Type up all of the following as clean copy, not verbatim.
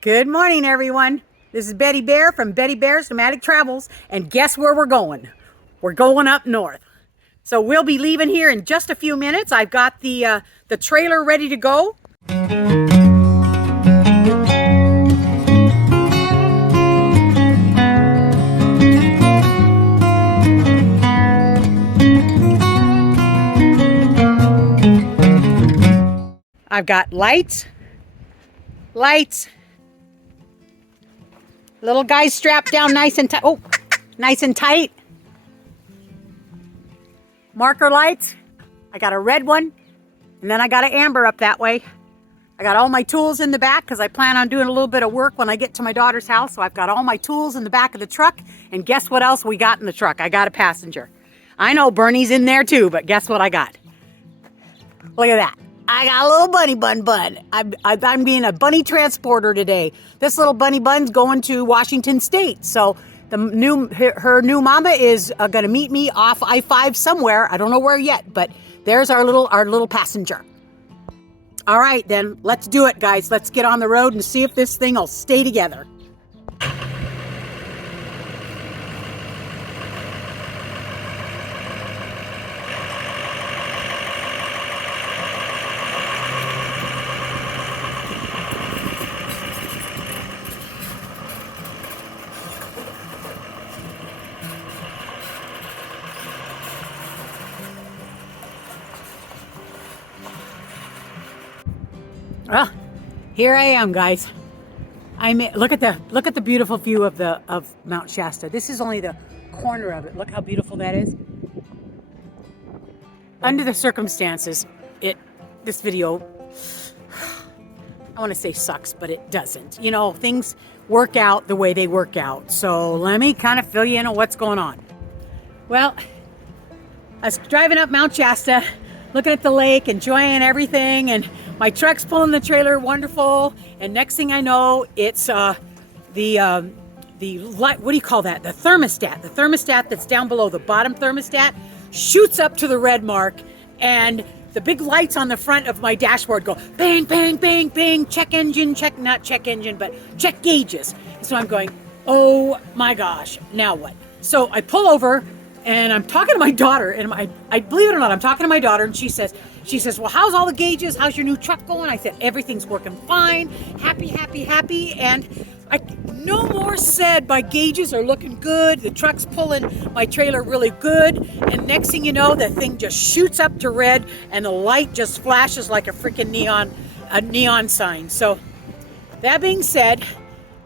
Good morning, everyone. This is Betty Bear from Betty Bear's Nomadic Travels, and guess where we're going? We're going up north. So we'll be leaving here in just a few minutes. I've got the trailer ready to go. I've got lights. Little guy strapped down nice and tight. Oh, nice and tight. Marker lights. I got a red one, and then I got an amber up that way. I got all my tools in the back because I plan on doing a little bit of work when I get to my daughter's house. So I've got all my tools in the back of the truck. And guess what else we got in the truck? I got a passenger. I know Bernie's in there too, but guess what I got? Look at that. I got a little bunny bun. I'm being a bunny transporter today. This little bunny bun's going to Washington State. So her new mama is going to meet me off I-5 somewhere. I don't know where yet, but there's our little passenger. All right, then let's do it, guys. Let's get on the road and see if this thing will stay together. Well, here I am, guys. Look at the beautiful view of Mount Shasta. This is only the corner of it. Look how beautiful that is. Under the circumstances, this video, I want to say sucks, but it doesn't. You know, things work out the way they work out. So let me kind of fill you in on what's going on. Well, I was driving up Mount Shasta, looking at the lake, enjoying everything, and my truck's pulling the trailer, wonderful. And next thing I know, it's the light. What do you call that? The thermostat. The thermostat that's down below, the bottom thermostat, shoots up to the red mark, and the big lights on the front of my dashboard go bang, bang, bang, bang. Check engine, not check engine, but check gauges. So I'm going, oh my gosh, now what? So I pull over. And I'm talking to my daughter, and I believe it or not, I'm talking to my daughter, and she says, well, how's all the gauges? How's your new truck going? I said, everything's working fine. Happy. And no more said. My gauges are looking good. The truck's pulling my trailer really good. And next thing you know, the thing just shoots up to red, and the light just flashes like a freaking neon sign. So that being said,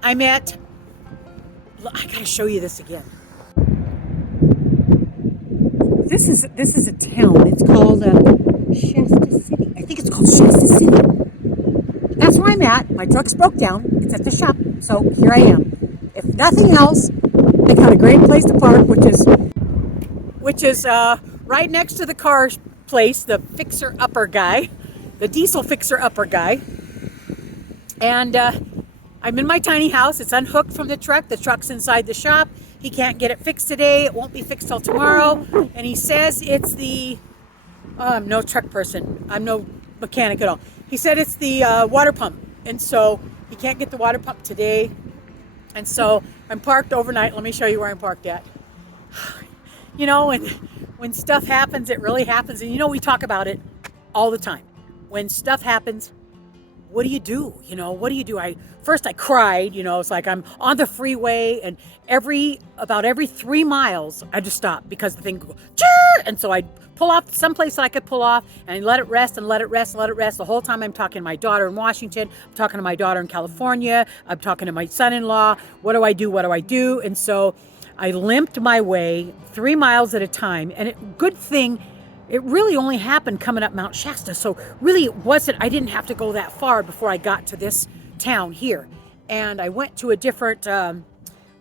I gotta show you this again. This is a town. It's called Shasta City. I think it's called Shasta City. That's where I'm at. My truck's broke down. It's at the shop. So here I am. If nothing else, I got a great place to park, which is right next to the car place, the fixer-upper guy, the diesel fixer-upper guy. And I'm in my tiny house. It's unhooked from the truck. The truck's inside the shop. He can't get it fixed today. It won't be fixed till tomorrow. And he says it's I'm no truck person. I'm no mechanic at all. He said it's the water pump. And so he can't get the water pump today. And so I'm parked overnight. Let me show you where I'm parked at. You know, and when stuff happens, it really happens. And you know, we talk about it all the time. When stuff happens, what do you do? You know, what do you do? First I cried, you know, it's like I'm on the freeway, and about every 3 miles I just stop because the thing would go, chirr! And so I'd pull off someplace that I could pull off and let it rest. The whole time I'm talking to my daughter in Washington, I'm talking to my daughter in California, I'm talking to my son-in-law. What do I do? And so I limped my way 3 miles at a time, and good thing it really only happened coming up Mount Shasta. So really it wasn't, I didn't have to go that far before I got to this town here. And I went to a different, not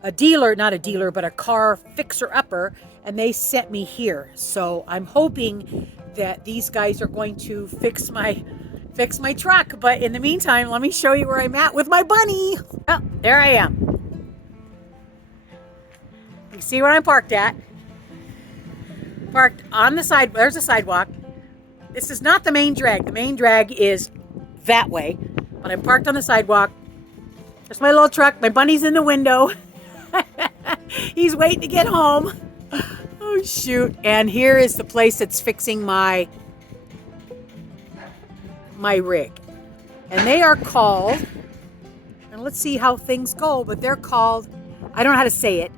a dealer, but a car fixer-upper, and they sent me here. So I'm hoping that these guys are going to fix my truck. But in the meantime, let me show you where I'm at with my bunny. Oh, there I am. You see where I'm parked at? Parked on the side. There's a sidewalk. This is not the main drag. The main drag is that way, but I'm parked on the sidewalk. There's my little truck. My bunny's in the window. He's waiting to get home. Oh, shoot. And here is the place that's fixing my rig. And they are called, and let's see how things go, but they're called, I don't know how to say it,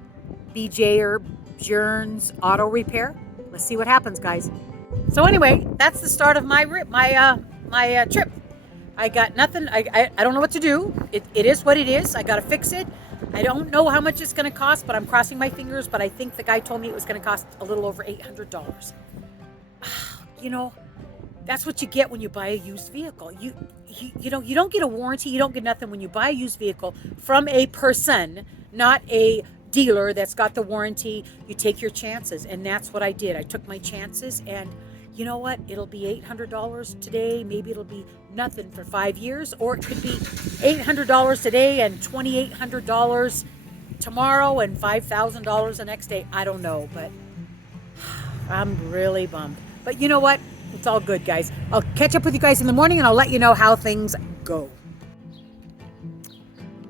BJ or Bjorn's Auto Repair. Let's see what happens, guys. So anyway, that's the start of my trip. I got nothing. I don't know what to do. It is what it is. I got to fix it. I don't know how much it's going to cost, but I'm crossing my fingers. But I think the guy told me it was going to cost a little over $800. You know, that's what you get when you buy a used vehicle. You don't get a warranty. You don't get nothing when you buy a used vehicle from a person, not a dealer that's got the warranty. You take your chances, and that's what I did. I took my chances, and you know what? It'll be $800 today. Maybe it'll be nothing for 5 years, or it could be $800 today and $2,800 tomorrow and $5,000 the next day. I don't know, but I'm really bummed. But you know what? It's all good, guys. I'll catch up with you guys in the morning, and I'll let you know how things go.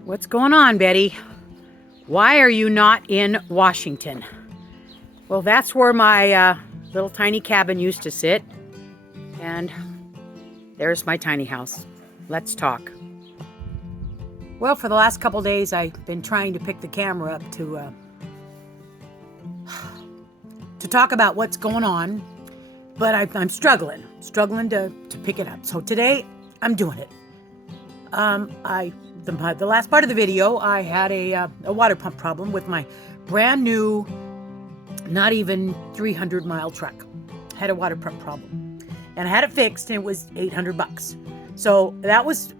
What's going on, Betty? Why are you not in Washington? Well, that's where my little tiny cabin used to sit. And there's my tiny house. Let's talk. Well, for the last couple days, I've been trying to pick the camera up to talk about what's going on. But I'm struggling to pick it up. So today, I'm doing it. The last part of the video, I had a water pump problem with my brand new, not even 300-mile truck. I had a water pump problem, and I had it fixed, and it was $800. So that was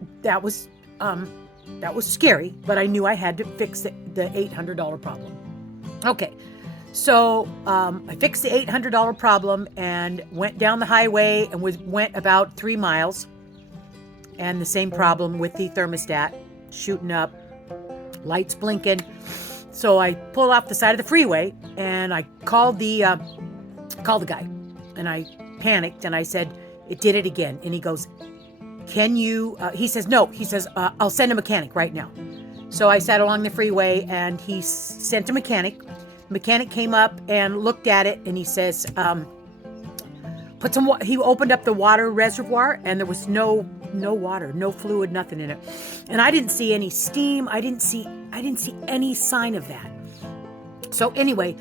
scary, but I knew I had to fix the $800 problem. Okay, so I fixed the $800 problem and went down the highway and went about 3 miles, and the same problem with the thermostat shooting up, lights blinking. So I pulled off the side of the freeway, and I called the guy, and I panicked, and I said, it did it again. And he goes, can you, he says, no, he says, I'll send a mechanic right now. So I sat along the freeway, and he sent a mechanic. The mechanic came up and looked at it, and he says, he opened up the water reservoir, and there was no water, no fluid, nothing in it. And I didn't see any steam. I didn't see any sign of that. So anyway,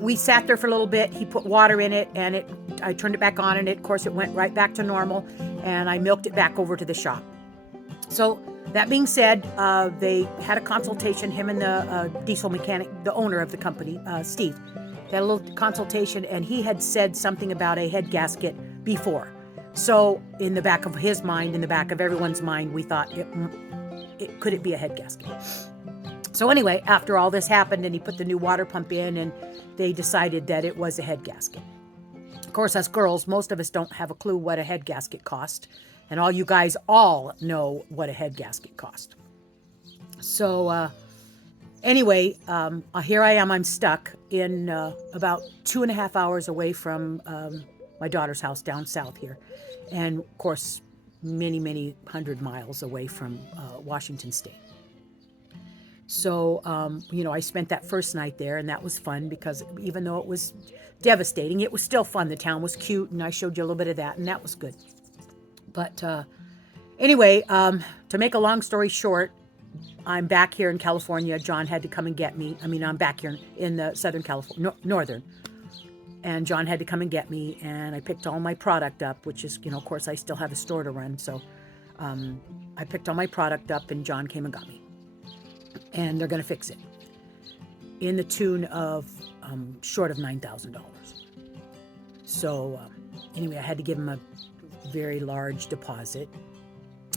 we sat there for a little bit. He put water in it, and I turned it back on, and of course it went right back to normal, and I milked it back over to the shop. So that being said, they had a consultation, him and the diesel mechanic, the owner of the company, Steve. They had a little consultation, and he had said something about a head gasket before. So in the back of his mind, in the back of everyone's mind, we thought, could it be a head gasket? So anyway, after all this happened, and he put the new water pump in, and they decided that it was a head gasket. Of course, us girls, most of us don't have a clue what a head gasket cost. And all you guys all know what a head gasket cost. So anyway, here I am. I'm stuck in about 2.5 hours away from my daughter's house down south here. And of course, many, many 100 miles away from Washington State. So, I spent that first night there, and that was fun because even though it was devastating, it was still fun. The town was cute, and I showed you a little bit of that, and that was good. But anyway, to make a long story short, I'm back here in California. John had to come and get me. I mean, I'm back here in the Southern California, Northern. And John had to come and get me, and I picked all my product up, which is, of course, I still have a store to run. So I picked all my product up, and John came and got me. And they're going to fix it in the tune of short of $9,000. So anyway, I had to give him a very large deposit,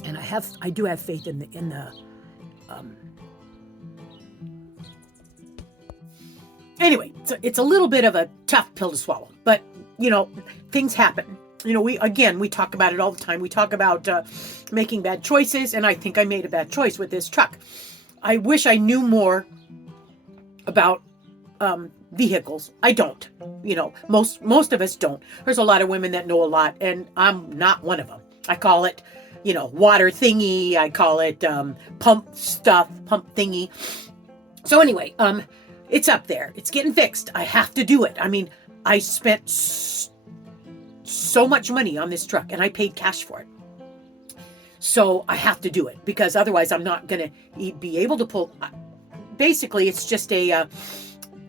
and I do have faith in the anyway, it's a little bit of a tough pill to swallow, but things happen. We talk about it all the time. We talk about making bad choices, and I think I made a bad choice with this truck. I wish I knew more about vehicles. I don't. Most of us don't. There's a lot of women that know a lot, and I'm not one of them. I call it water thingy. I call it pump thingy. So anyway, it's up there. It's getting fixed. I have to do it. I mean, I spent so much money on this truck and I paid cash for it. So I have to do it because otherwise I'm not going to be able to pull. Basically, it's just a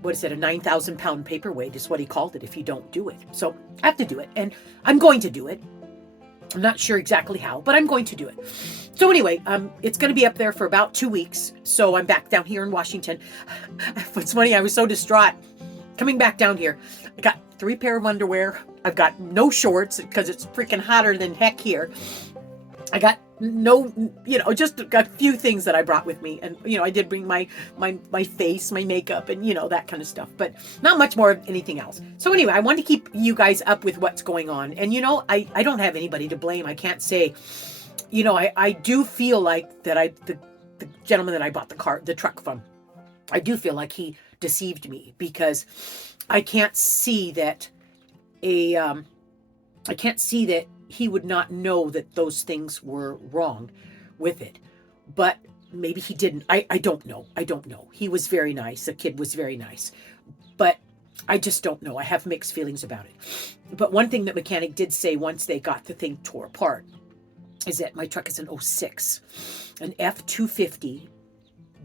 9,000 pound paperweight is what he called it if you don't do it. So I have to do it and I'm going to do it. I'm not sure exactly how, but I'm going to do it. So anyway, it's going to be up there for about 2 weeks. So I'm back down here in Washington. What's funny, I was so distraught coming back down here. I got 3 pair of underwear. I've got no shorts because it's freaking hotter than heck here. I got just a few things that I brought with me. And, I did bring my face, my makeup and, that kind of stuff, but not much more of anything else. So anyway, I want to keep you guys up with what's going on. And, I don't have anybody to blame. I can't say, I do feel like that the gentleman that I bought the truck from, I do feel like he deceived me because I can't see that he would not know that those things were wrong with it. But maybe he didn't. I don't know. He was very nice. The kid was very nice. But I just don't know. I have mixed feelings about it. But one thing that mechanic did say once they got the thing tore apart is that my truck is an 06, an F250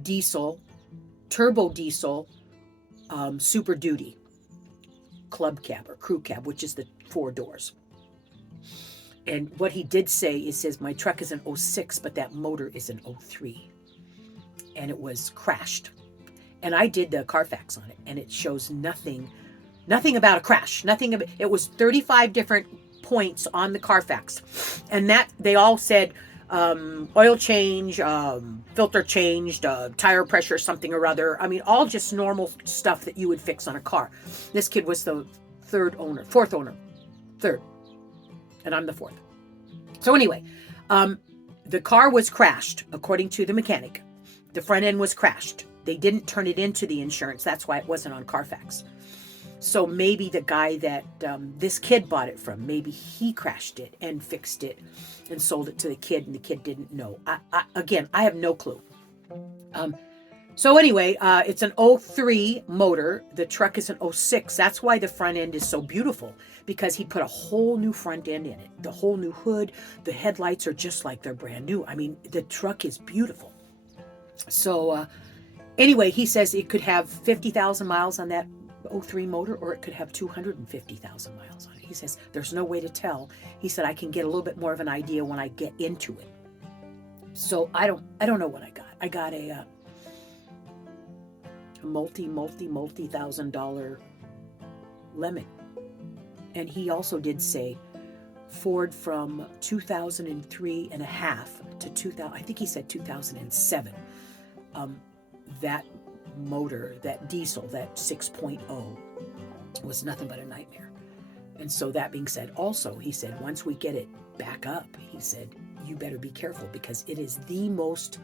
diesel, turbo diesel, Super Duty club cab or crew cab, which is the 4 doors. And what he did say is, says my truck is an 06, but that motor is an 03. And it was crashed. And I did the Carfax on it, and it shows nothing about a crash. It was 35 different points on the Carfax. And that they all said oil change, filter changed, tire pressure, something or other. I mean, all just normal stuff that you would fix on a car. This kid was the third owner. And I'm the 4th. So anyway, the car was crashed, according to the mechanic. The front end was crashed. They didn't turn it into the insurance. That's why it wasn't on Carfax. So maybe the guy that this kid bought it from, maybe he crashed it and fixed it and sold it to the kid, and the kid didn't know. I have no clue. So anyway, it's an 03 motor. The truck is an 06. That's why the front end is so beautiful, because he put a whole new front end in it, the whole new hood. The headlights are just like they're brand new. I mean, the truck is beautiful. So anyway, he says it could have 50,000 miles on that 03 motor, or it could have 250,000 miles on it. He says there's no way to tell. He said I can get a little bit more of an idea when I get into it. So I don't know what I got. I got a multi-$1,000 lemon. And he also did say Ford from 2003 and a half to 2000, I think he said 2007. That motor, that diesel, that 6.0 was nothing but a nightmare. And so that being said, also, he said, once we get it back up, he said, you better be careful, because it is the most,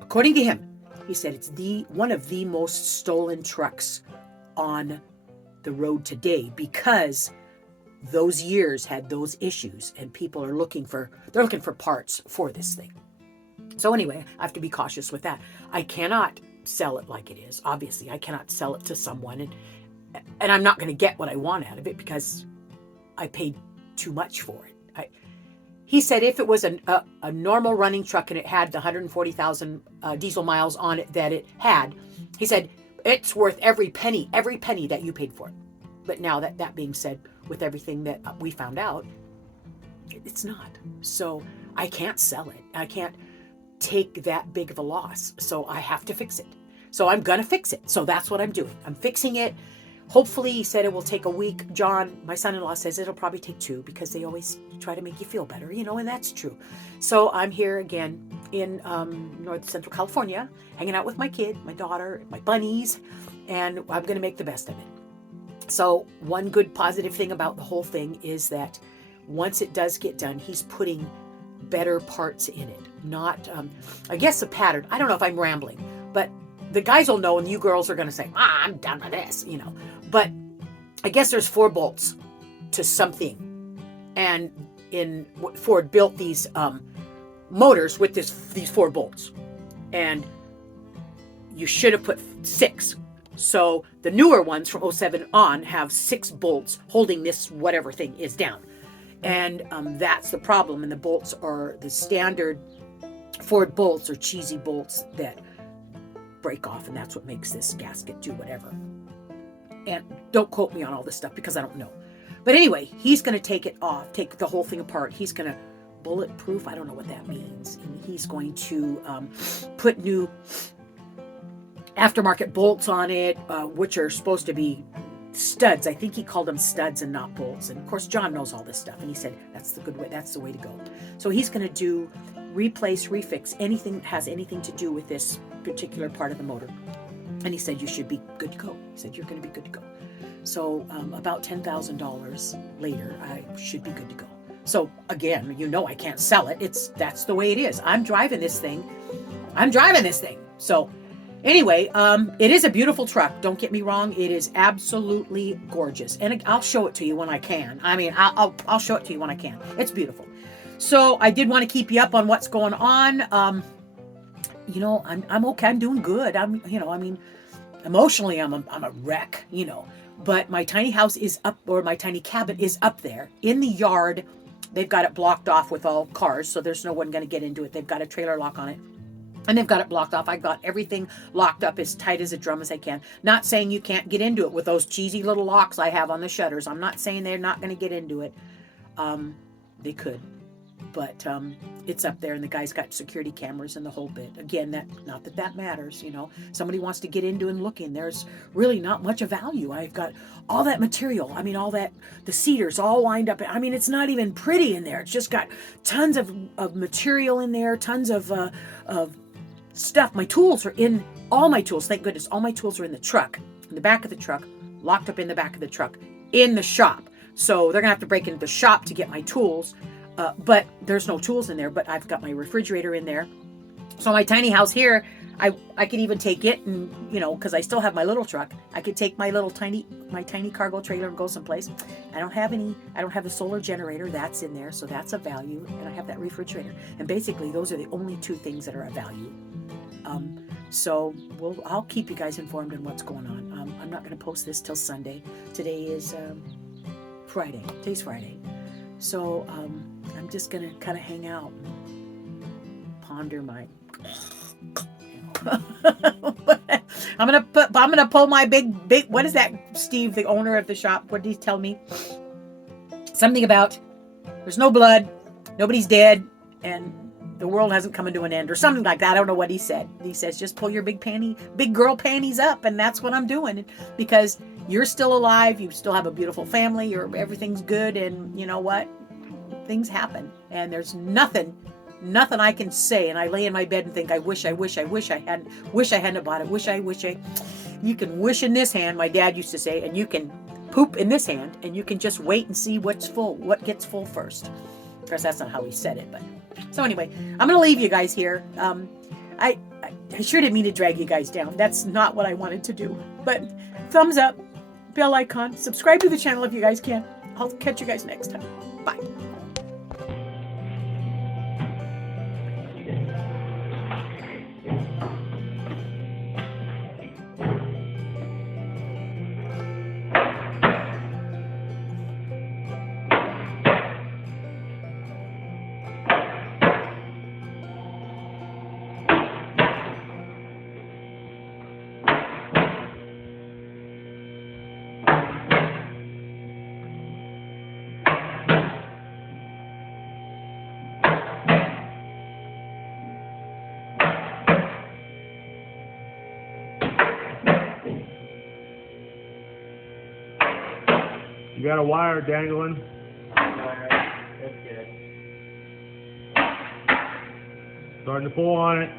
according to him, he said it's one of the most stolen trucks on the road today, because those years had those issues, and people are looking for parts for this thing. So anyway, I have to be cautious with that. I cannot sell it like it is. Obviously, I cannot sell it to someone, and I'm not going to get what I want out of it because I paid too much for it. He said if it was a normal running truck and it had the 140,000 diesel miles on it that it had, he said it's worth every penny that you paid for it. But now that being said, with everything that we found out, it's not. So I can't sell it. I can't take that big of a loss. So I have to fix it. So I'm going to fix it. So that's what I'm doing. I'm fixing it. Hopefully, he said it will take a week. John, my son-in-law, says it'll probably take 2, because they always try to make you feel better, and that's true. So I'm here again in North Central California, hanging out with my kid, my daughter, my bunnies, and I'm going to make the best of it. So one good positive thing about the whole thing is that once it does get done, he's putting better parts in it. Not, I guess, a pattern. I don't know if I'm rambling, but the guys will know, and you girls are going to say, I'm done with this, But I guess there's 4 bolts to something. And Ford built these motors with these 4 bolts. And you should have put 6. So the newer ones from 07 on have 6 bolts holding this whatever thing is down. And that's the problem. And the bolts are the standard Ford bolts or cheesy bolts that break off. And that's what makes this gasket do whatever. And don't quote me on all this stuff because I don't know. But anyway, he's going to take it off, take the whole thing apart. He's going to bulletproof. I don't know what that means. And he's going to put new aftermarket bolts on it, which are supposed to be studs. I think he called them studs and not bolts. And of course, John knows all this stuff. And he said, that's the good way. That's the way to go. So he's going to replace, refix anything that has anything to do with this particular part of the motor. And he said, you should be good to go. He said, you're going to be good to go. So about $10,000 later, I should be good to go. So again, I can't sell it. That's the way it is. I'm driving this thing. So anyway, it is a beautiful truck. Don't get me wrong. It is absolutely gorgeous. And I'll show it to you when I can. I mean, I'll show it to you when I can. It's beautiful. So I did want to keep you up on what's going on. I'm okay. I'm doing good. Emotionally, I'm a wreck, but my tiny house is up, or my tiny cabin is up there in the yard. They've got it blocked off with all cars, so there's no one going to get into it. They've got a trailer lock on it, and they've got it blocked off. I got everything locked up as tight as a drum as I can. Not saying you can't get into it with those cheesy little locks I have on the shutters. I'm not saying they're not going to get into it. They could. But it's up there, and the guy's got security cameras and the whole bit. Again, not that matters, Somebody wants to get into and look in. There's really not much of value. I've got all that material. I mean, the cedars all lined up. I mean, it's not even pretty in there. It's just got tons of material in there, tons of stuff. My tools are in, all my tools, thank goodness, all my tools are in the truck, in the back of the truck, locked up in the back of the truck, in the shop. So they're going to have to break into the shop to get my tools. But there's no tools in there, but I've got my refrigerator in there. So my tiny house here, I could even take it and, because I still have my little truck, I could take my tiny cargo trailer and go someplace. I don't have the solar generator that's in there. So that's a value. And I have that refrigerator. And basically those are the only 2 things that are a value. So I'll keep you guys informed on what's going on. I'm not going to post this till Sunday. Today is Friday. Today's Friday. So I'm just going to kind of hang out and ponder my... I'm gonna pull my big, what is that, Steve, the owner of the shop? What did he tell me? Something about there's no blood, nobody's dead, and the world hasn't come to an end, or something like that. I don't know what he said. He says, just pull your big girl panties up, and that's what I'm doing, because you're still alive, you still have a beautiful family, everything's good, and you know what? Things happen, and there's nothing I can say. And I lay in my bed and think, I wish I hadn't bought it. You can wish in this hand, my dad used to say, and you can poop in this hand, and you can just wait and see what gets full first. Of course, that's not how he said it, but so anyway, I'm gonna leave you guys here. I sure didn't mean to drag you guys down. That's not what I wanted to do. But thumbs up, bell icon, subscribe to the channel if you guys can. I'll catch you guys next time. Bye. You got a wire dangling. Alright, that's good. Starting to pull on it.